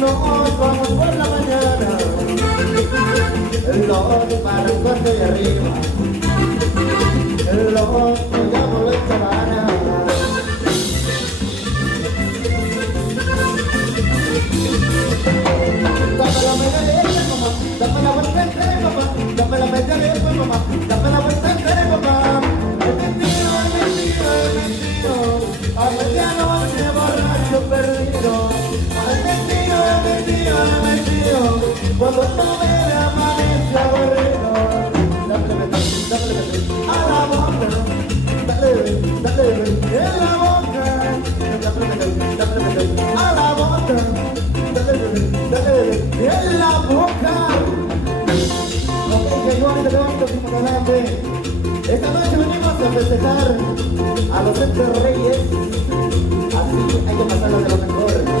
Nos vamos por la mañana, los disparan cuando de arriba, los pegamos la sabana. Dame la medalla, mamá, dame la vuelta entera, mamá, dame la medalla, mamá, dame la vuelta entera, mamá. Es mentira, es mentira, es mentira, a medianoche borracho perdido. Es mentira, es mentira, es mentira, cuando tú me amanece aburrido. Dale, a la boca, dale, en la boca, dale, a la boca, dale, en la boca. Ok, que bonito, como adelante. Esta noche venimos a festejar a los Reyes, así hay que pasarlo de lo mejor.